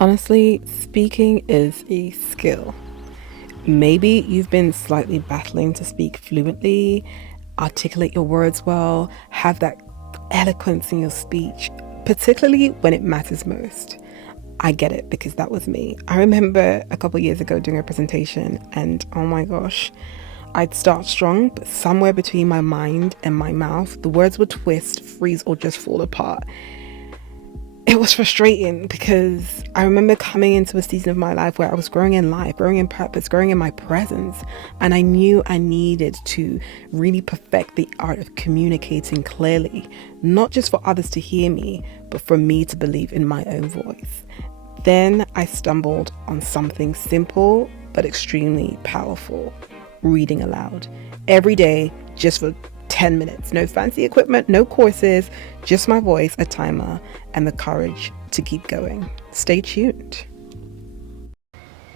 Honestly, speaking is a skill. Maybe you've been slightly battling to speak fluently, articulate your words well, have that eloquence in your speech, particularly when it matters most. I get it because that was me. I remember a couple years ago doing a presentation, and oh my gosh, I'd start strong, but somewhere between my mind and my mouth, the words would twist, freeze, or just fall apart. It was frustrating because I remember coming into a season of my life where I was growing in life, growing in purpose, growing in my presence. And I knew I needed to really perfect the art of communicating clearly, not just for others to hear me, but for me to believe in my own voice. Then I stumbled on something simple but extremely powerful: reading aloud. Every day, just for 10 minutes. No fancy equipment, no courses, just my voice, a timer, and the courage to keep going. Stay tuned.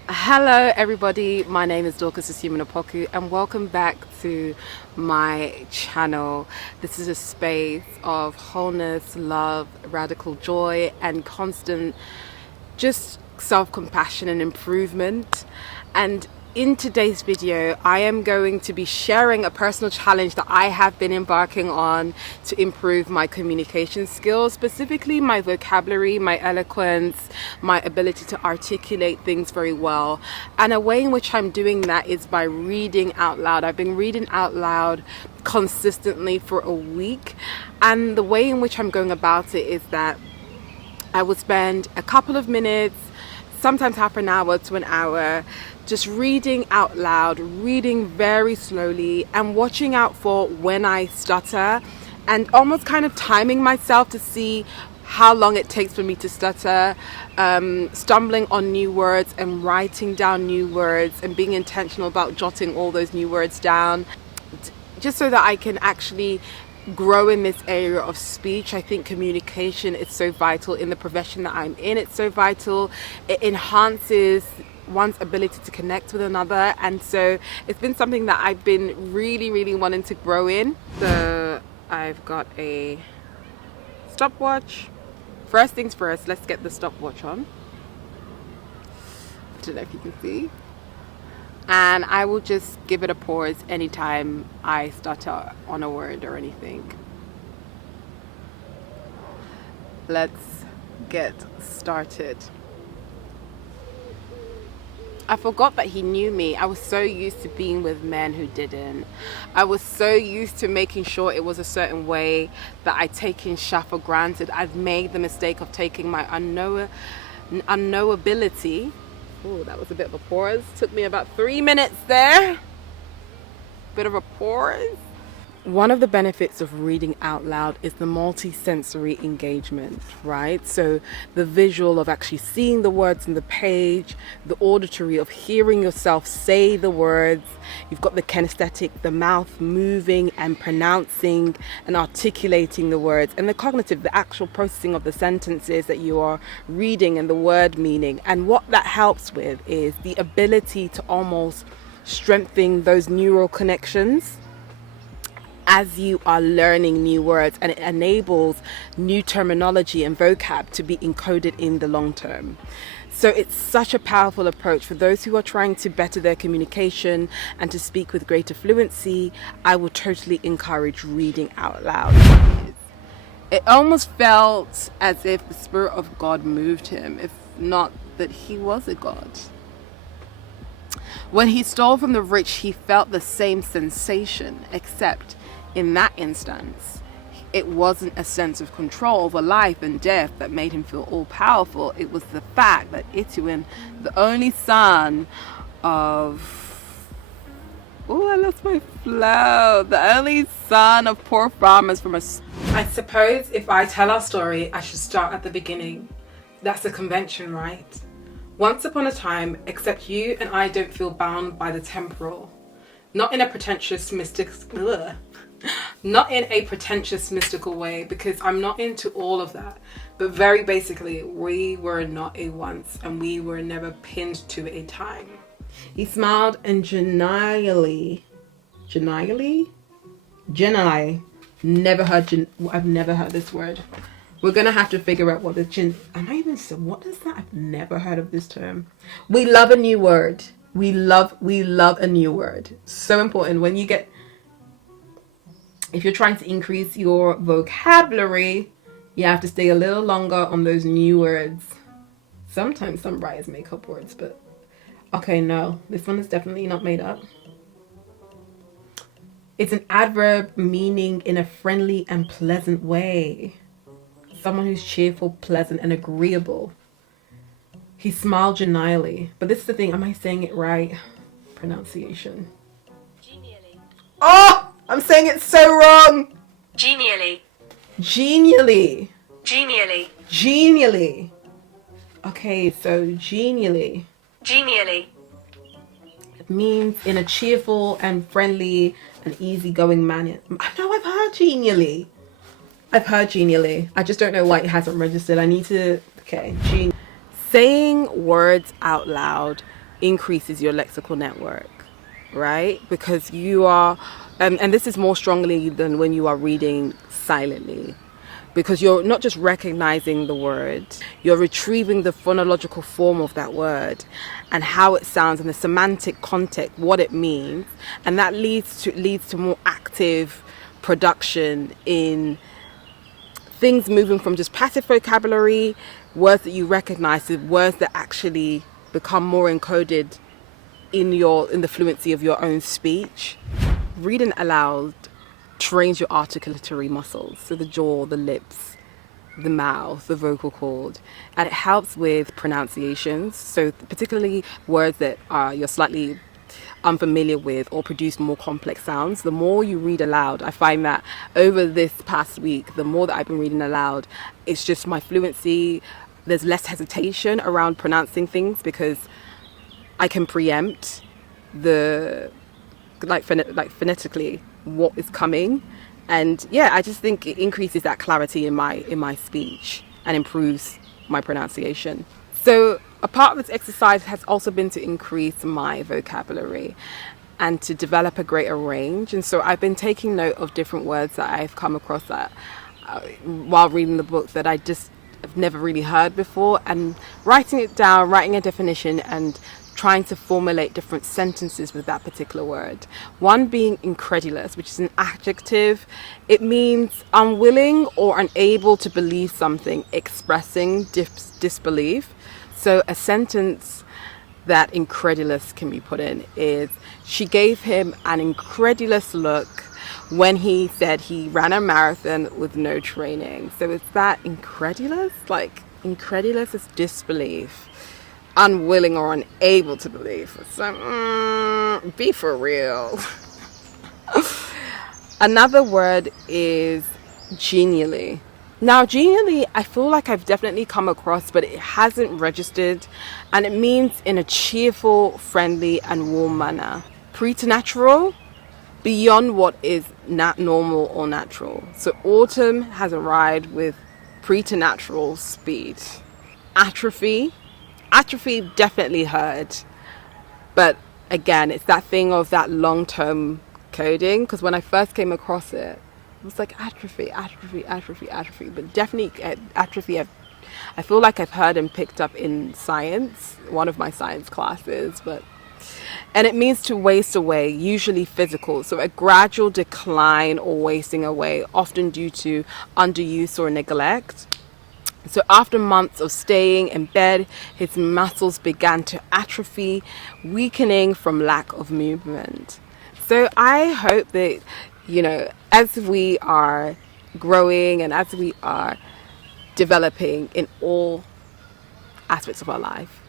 Hello everybody, my name is Dorcas Asuminapoku and welcome back to my channel. This is a space of wholeness, love, radical joy, and constant just self-compassion and improvement. And in today's video, I am going to be sharing a personal challenge that I have been embarking on to improve my communication skills, specifically my vocabulary, my eloquence, my ability to articulate things very well. And a way in which I'm doing that is by reading out loud. I've been reading out loud consistently for a week. And the way in which I'm going about it is that I will spend a couple of minutes, sometimes half an hour to an hour, just reading out loud, reading very slowly, and watching out for when I stutter, and almost kind of timing myself to see how long it takes for me to stutter, stumbling on new words and writing down new words and being intentional about jotting all those new words down, just so that I can actually grow in this area of speech. I think communication is so vital in the profession that I'm in. It's so vital. It enhances one's ability to connect with another, and so it's been something that I've been really wanting to grow in. So I've got a stopwatch. First things first, let's get the stopwatch on. I don't know if you can see. And I will just give it a pause anytime I stutter on a word or anything. Let's get started. I forgot that he knew me. I was so used to being with men who didn't. I was so used to making sure it was a certain way that I taken Sha for granted. I've made the mistake of taking my unknowability. Oh, that was a bit of a pause. Took me about 3 minutes there. Bit of a pause. One of the benefits of reading out loud is the multisensory engagement, right? So the visual of actually seeing the words on the page, the auditory of hearing yourself say the words. You've got the kinesthetic, the mouth moving and pronouncing and articulating the words, and the cognitive, the actual processing of the sentences that you are reading and the word meaning. And what that helps with is the ability to almost strengthen those neural connections as you are learning new words, and it enables new terminology and vocab to be encoded in the long term. So it's such a powerful approach for those who are trying to better their communication and to speak with greater fluency. I would totally encourage reading out loud. It almost felt as if the Spirit of God moved him, if not that he was a God. When he stole from the rich, he felt the same sensation, except in that instance, it wasn't a sense of control over life and death that made him feel all-powerful. It was the fact that Ituin, the only son of... Oh, I lost my flow. The only son of poor farmers from a... I suppose if I tell our story, I should start at the beginning. That's a convention, right? Once upon a time, except you and I don't feel bound by the temporal. Not in a pretentious mystical way, because I'm not into all of that, but very basically, we were not a once and we were never pinned to a time. He smiled and genially, I've never heard this word, We're gonna have to figure out what what is that? I've never heard of this term. We love a new word. We love a new word. So important when if you're trying to increase your vocabulary, you have to stay a little longer on those new words. Sometimes some writers make up words, but okay, no, this one is definitely not made up. It's an adverb meaning in a friendly and pleasant way. Someone who's cheerful, pleasant, and agreeable. He smiled genially. But this is the thing, am I saying it right? Pronunciation. Genially. Oh! I'm saying it so wrong! Genially. Genially. Genially. Genially. Okay, so genially. Genially. It means in a cheerful and friendly and easygoing manner. I know I've heard genially. I just don't know why it hasn't registered. I need to... Okay, saying words out loud increases your lexical network, right? Because you are... and this is more strongly than when you are reading silently. Because you're not just recognizing the word, you're retrieving the phonological form of that word and how it sounds and the semantic context, what it means. And that leads to more active production in things moving from just passive vocabulary, words that you recognize, to words that actually become more encoded in the fluency of your own speech. Reading aloud trains your articulatory muscles, so the jaw, the lips, the mouth, the vocal cord, and it helps with pronunciations. So particularly words that you're slightly unfamiliar with or produce more complex sounds. The more you read aloud, I find that over this past week, the more that I've been reading aloud, it's just my fluency. There's less hesitation around pronouncing things because I can preempt phonetically what is coming, and yeah, I just think it increases that clarity in my speech and improves my pronunciation. So a part of this exercise has also been to increase my vocabulary and to develop a greater range. And so I've been taking note of different words that I've come across that while reading the book that I just have never really heard before, and writing it down, writing a definition, and trying to formulate different sentences with that particular word. One being incredulous, which is an adjective. It means unwilling or unable to believe something, expressing disbelief. So a sentence that incredulous can be put in is, she gave him an incredulous look when he said he ran a marathon with no training. So it's that incredulous, like incredulous is disbelief. Unwilling or unable to believe. It's like, be for real. Another word is genially. Now, genially, I feel like I've definitely come across, but it hasn't registered, and it means in a cheerful, friendly, and warm manner. Preternatural, beyond what is not normal or natural. So autumn has arrived with preternatural speed. Atrophy definitely heard, but again, it's that thing of that long-term coding, because when I first came across it, it was like atrophy, but definitely atrophy I feel like I've heard and picked up in science, one of my science classes, and it means to waste away, usually physical, so a gradual decline or wasting away, often due to underuse or neglect. So after months of staying in bed, his muscles began to atrophy, weakening from lack of movement. So I hope that, as we are growing and as we are developing in all aspects of our life,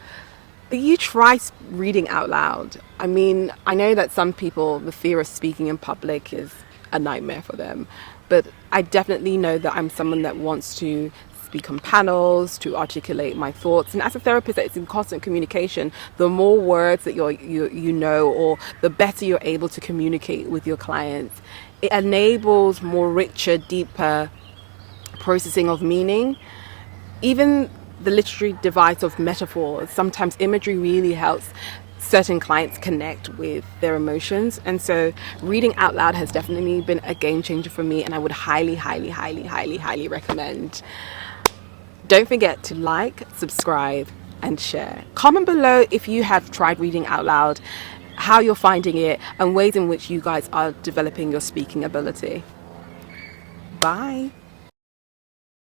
that you try reading out loud. I mean, I know that some people, the fear of speaking in public is a nightmare for them, but I definitely know that I'm someone that wants to speak on panels, to articulate my thoughts, and as a therapist that's in constant communication, the more words that you know, or the better you're able to communicate with your clients. It enables more richer, deeper processing of meaning. Even the literary device of metaphors, sometimes imagery really helps certain clients connect with their emotions. And so reading out loud has definitely been a game changer for me, and I would highly recommend Don't forget to like, subscribe, and share. Comment below if you have tried reading out loud, how you're finding it, and ways in which you guys are developing your speaking ability. Bye.